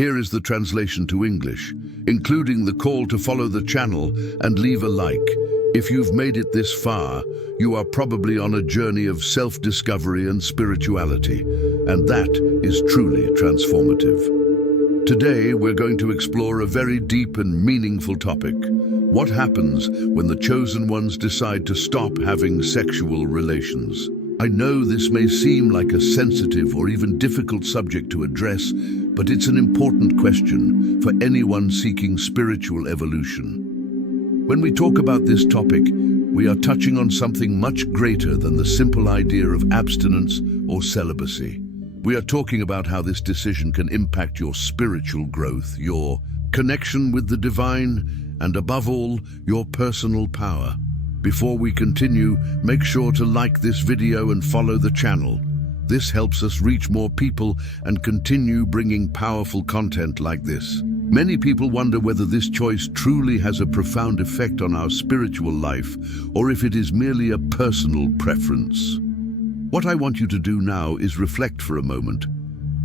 Here is the translation to English, including the call to follow the channel and leave a like. If you've made it this far, you are probably on a journey of self-discovery and spirituality, and that is truly transformative. Today, we're going to explore a very deep and meaningful topic. What happens when the chosen ones decide to stop having sexual relations? I know this may seem like a sensitive or even difficult subject to address, but it's an important question for anyone seeking spiritual evolution. When we talk about this topic, we are touching on something much greater than the simple idea of abstinence or celibacy. We are talking about how this decision can impact your spiritual growth, your connection with the divine, and above all, your personal power. Before we continue, make sure to like this video and follow the channel. This helps us reach more people and continue bringing powerful content like this. Many people wonder whether this choice truly has a profound effect on our spiritual life, or if it is merely a personal preference. What I want you to do now is reflect for a moment.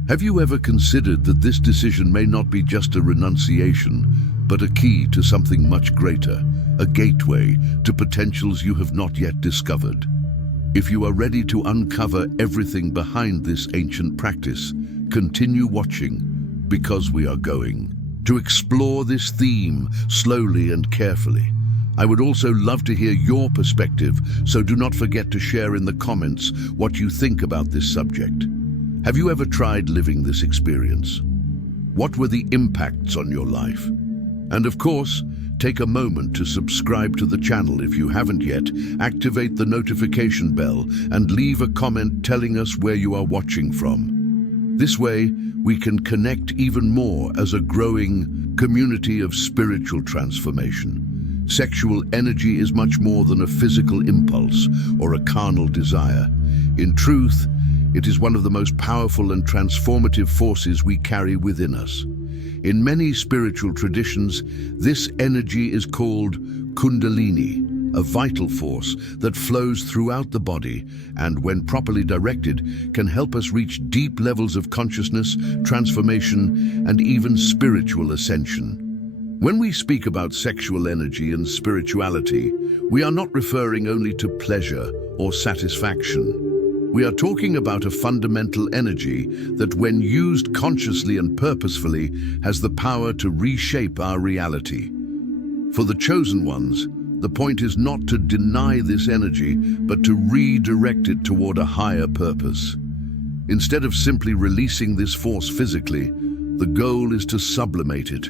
Have you ever considered that this decision may not be just a renunciation, but a key to something much greater, a gateway to potentials you have not yet discovered? If you are ready to uncover everything behind this ancient practice, continue watching, because we are going to explore this theme slowly and carefully. I would also love to hear your perspective, so do not forget to share in the comments what you think about this subject. Have you ever tried living this experience? What were the impacts on your life? And of course, take a moment to subscribe to the channel if you haven't yet, activate the notification bell, and leave a comment telling us where you are watching from. This way, we can connect even more as a growing community of spiritual transformation. Sexual energy is much more than a physical impulse or a carnal desire. In truth, it is one of the most powerful and transformative forces we carry within us. In many spiritual traditions, this energy is called Kundalini, a vital force that flows throughout the body and, when properly directed, can help us reach deep levels of consciousness, transformation, and even spiritual ascension. When we speak about sexual energy and spirituality, we are not referring only to pleasure or satisfaction. We are talking about a fundamental energy that, when used consciously and purposefully, has the power to reshape our reality. For the chosen ones, the point is not to deny this energy, but to redirect it toward a higher purpose. Instead of simply releasing this force physically, the goal is to sublimate it,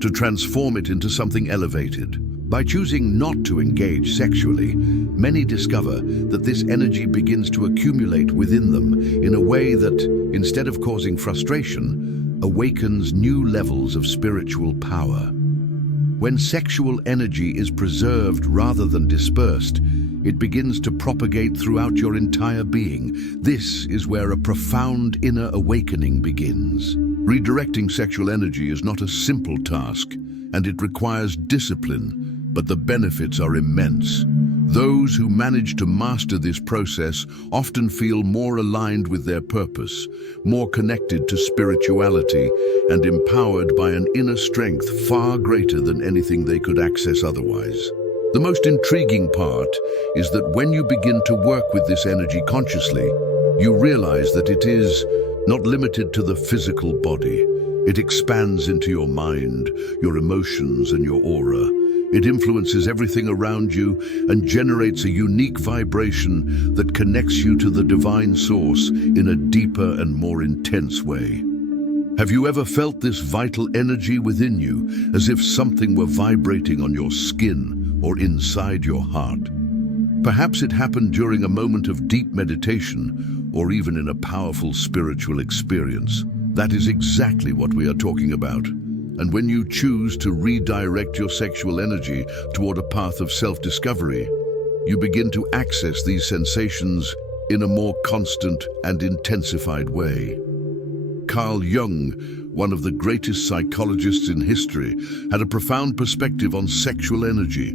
to transform it into something elevated. By choosing not to engage sexually, many discover that this energy begins to accumulate within them in a way that, instead of causing frustration, awakens new levels of spiritual power. When sexual energy is preserved rather than dispersed, it begins to propagate throughout your entire being. This is where a profound inner awakening begins. Redirecting sexual energy is not a simple task, and it requires discipline, but the benefits are immense. Those who manage to master this process often feel more aligned with their purpose, more connected to spirituality, and empowered by an inner strength far greater than anything they could access otherwise. The most intriguing part is that when you begin to work with this energy consciously, you realize that it is not limited to the physical body. It expands into your mind, your emotions, and your aura. It influences everything around you and generates a unique vibration that connects you to the divine source in a deeper and more intense way. Have you ever felt this vital energy within you, as if something were vibrating on your skin or inside your heart? Perhaps it happened during a moment of deep meditation, or even in a powerful spiritual experience. That is exactly what we are talking about. And when you choose to redirect your sexual energy toward a path of self-discovery, you begin to access these sensations in a more constant and intensified way. Carl Jung, one of the greatest psychologists in history, had a profound perspective on sexual energy,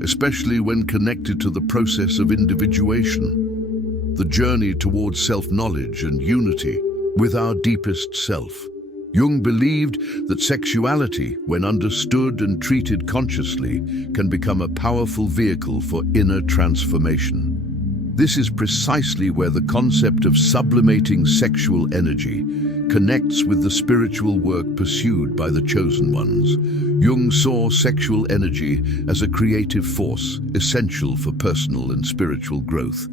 especially when connected to the process of individuation, the journey towards self-knowledge and unity with our deepest self. Jung believed that sexuality, when understood and treated consciously, can become a powerful vehicle for inner transformation. This is precisely where the concept of sublimating sexual energy connects with the spiritual work pursued by the chosen ones. Jung saw sexual energy as a creative force essential for personal and spiritual growth.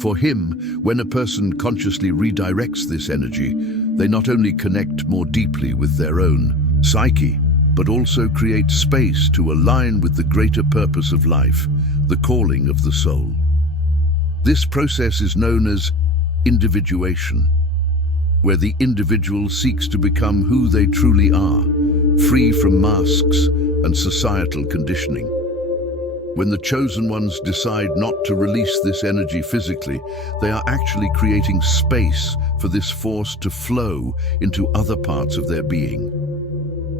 For him, when a person consciously redirects this energy, they not only connect more deeply with their own psyche, but also create space to align with the greater purpose of life, the calling of the soul. This process is known as individuation, where the individual seeks to become who they truly are, free from masks and societal conditioning. When the chosen ones decide not to release this energy physically, they are actually creating space for this force to flow into other parts of their being.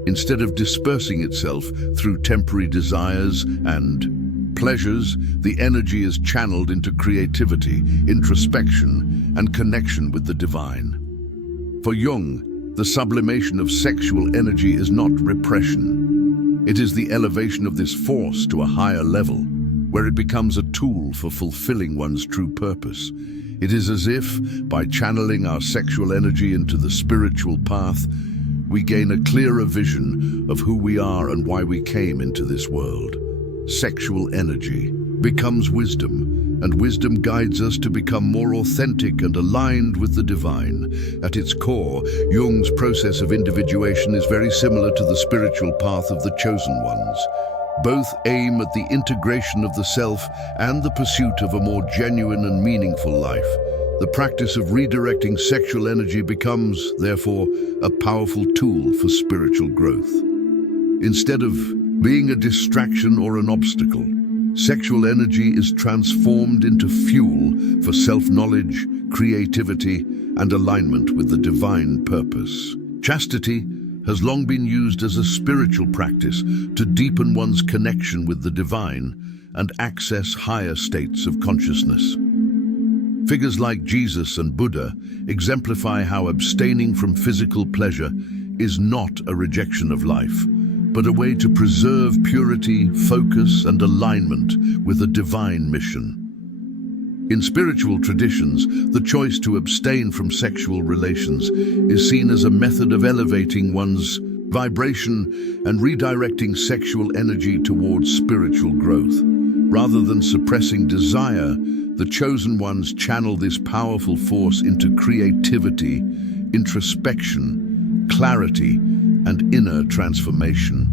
Instead of dispersing itself through temporary desires and pleasures, the energy is channeled into creativity, introspection, and connection with the divine. For Jung, the sublimation of sexual energy is not repression. It is the elevation of this force to a higher level, where it becomes a tool for fulfilling one's true purpose. It is as if, by channeling our sexual energy into the spiritual path, we gain a clearer vision of who we are and why we came into this world. Sexual energy becomes wisdom, and wisdom guides us to become more authentic and aligned with the divine. At its core, Jung's process of individuation is very similar to the spiritual path of the chosen ones. Both aim at the integration of the self and the pursuit of a more genuine and meaningful life. The practice of redirecting sexual energy becomes, therefore, a powerful tool for spiritual growth. Instead of being a distraction or an obstacle, sexual energy is transformed into fuel for self-knowledge, creativity, and alignment with the divine purpose. Chastity has long been used as a spiritual practice to deepen one's connection with the divine and access higher states of consciousness. Figures like Jesus and Buddha exemplify how abstaining from physical pleasure is not a rejection of life, but a way to preserve purity, focus, and alignment with a divine mission. In spiritual traditions, the choice to abstain from sexual relations is seen as a method of elevating one's vibration and redirecting sexual energy towards spiritual growth. Rather than suppressing desire, the chosen ones channel this powerful force into creativity, introspection, clarity, and inner transformation.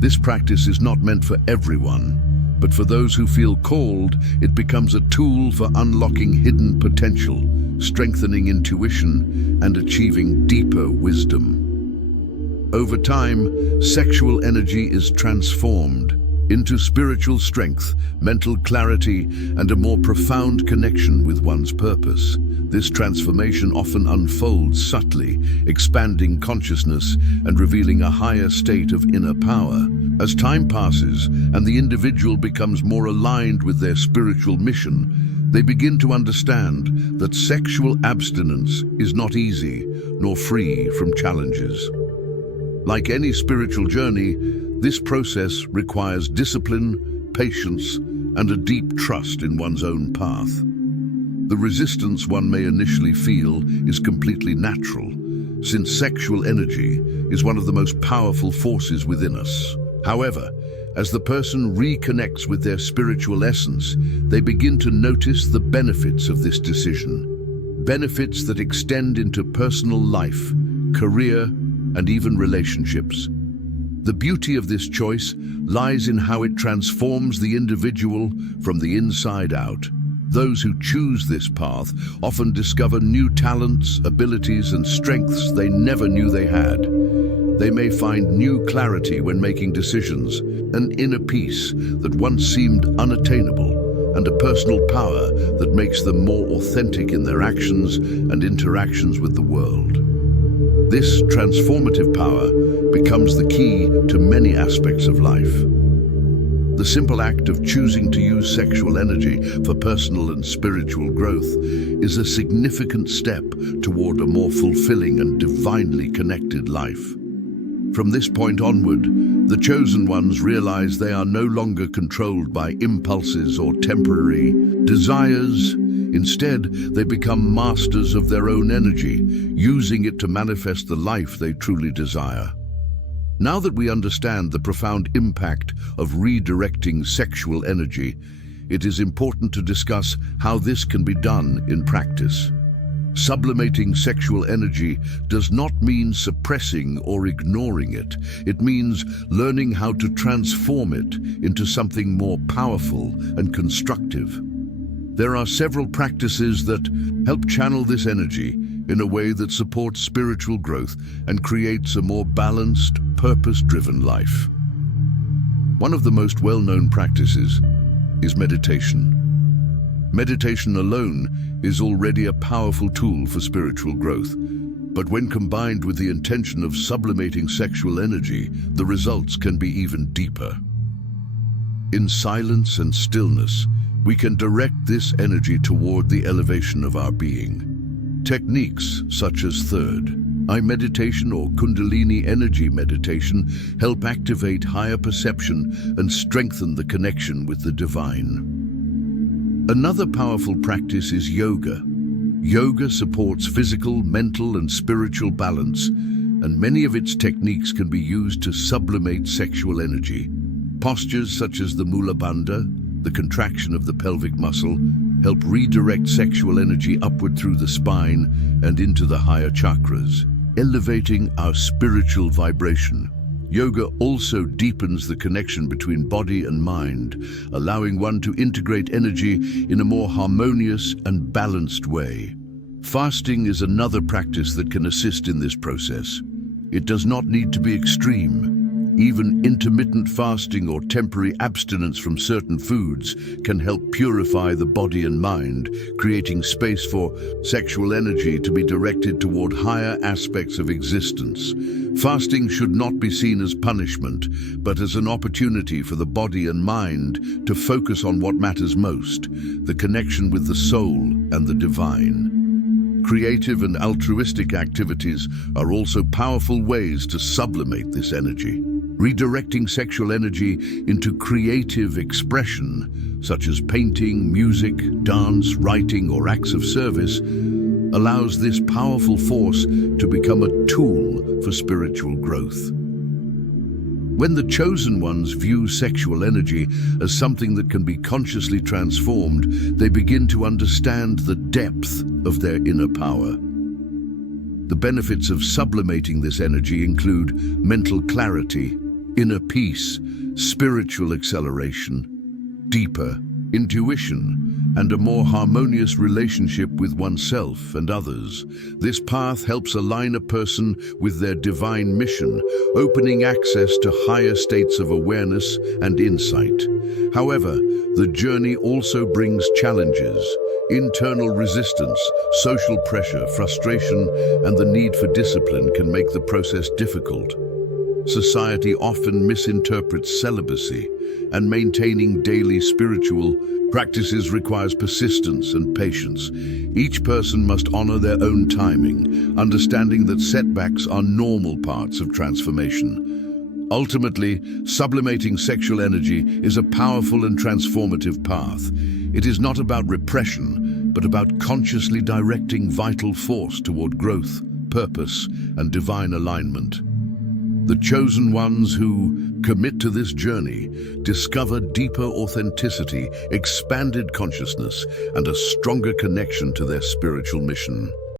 This practice is not meant for everyone, but for those who feel called, it becomes a tool for unlocking hidden potential, strengthening intuition, and achieving deeper wisdom. Over time, sexual energy is transformed into spiritual strength, mental clarity, and a more profound connection with one's purpose. This transformation often unfolds subtly, expanding consciousness and revealing a higher state of inner power. As time passes and the individual becomes more aligned with their spiritual mission, they begin to understand that sexual abstinence is not easy nor free from challenges. Like any spiritual journey, this process requires discipline, patience, and a deep trust in one's own path. The resistance one may initially feel is completely natural, since sexual energy is one of the most powerful forces within us. However, as the person reconnects with their spiritual essence, they begin to notice the benefits of this decision. Benefits that extend into personal life, career, and even relationships. The beauty of this choice lies in how it transforms the individual from the inside out. Those who choose this path often discover new talents, abilities, and strengths they never knew they had. They may find new clarity when making decisions, an inner peace that once seemed unattainable, and a personal power that makes them more authentic in their actions and interactions with the world. This transformative power becomes the key to many aspects of life. The simple act of choosing to use sexual energy for personal and spiritual growth is a significant step toward a more fulfilling and divinely connected life. From this point onward, the chosen ones realize they are no longer controlled by impulses or temporary desires. Instead, they become masters of their own energy, using it to manifest the life they truly desire. Now that we understand the profound impact of redirecting sexual energy, it is important to discuss how this can be done in practice. Sublimating sexual energy does not mean suppressing or ignoring it. It means learning how to transform it into something more powerful and constructive. There are several practices that help channel this energy in a way that supports spiritual growth and creates a more balanced, purpose-driven life. One of the most well-known practices is meditation. Meditation alone is already a powerful tool for spiritual growth, but when combined with the intention of sublimating sexual energy, the results can be even deeper. In silence and stillness, we can direct this energy toward the elevation of our being. Techniques such as third eye meditation or Kundalini energy meditation help activate higher perception and strengthen the connection with the divine. Another powerful practice is yoga. Yoga supports physical, mental, and spiritual balance, and many of its techniques can be used to sublimate sexual energy. Postures such as the Mula Bandha, the contraction of the pelvic muscle, help redirect sexual energy upward through the spine and into the higher chakras, elevating our spiritual vibration. Yoga also deepens the connection between body and mind, allowing one to integrate energy in a more harmonious and balanced way. Fasting is another practice that can assist in this process. It does not need to be extreme. Even intermittent fasting or temporary abstinence from certain foods can help purify the body and mind, creating space for sexual energy to be directed toward higher aspects of existence. Fasting should not be seen as punishment, but as an opportunity for the body and mind to focus on what matters most, the connection with the soul and the divine. Creative and altruistic activities are also powerful ways to sublimate this energy. Redirecting sexual energy into creative expression, such as painting, music, dance, writing, or acts of service, allows this powerful force to become a tool for spiritual growth. When the chosen ones view sexual energy as something that can be consciously transformed, they begin to understand the depth of their inner power. The benefits of sublimating this energy include mental clarity, inner peace, spiritual acceleration, deeper intuition, and a more harmonious relationship with oneself and others. This path helps align a person with their divine mission, opening access to higher states of awareness and insight. However, the journey also brings challenges. Internal resistance, social pressure, frustration, and the need for discipline can make the process difficult. Society often misinterprets celibacy, and maintaining daily spiritual practices requires persistence and patience. Each person must honor their own timing, understanding that setbacks are normal parts of transformation. Ultimately, sublimating sexual energy is a powerful and transformative path. It is not about repression, but about consciously directing vital force toward growth, purpose, and divine alignment. The chosen ones who commit to this journey discover deeper authenticity, expanded consciousness, and a stronger connection to their spiritual mission.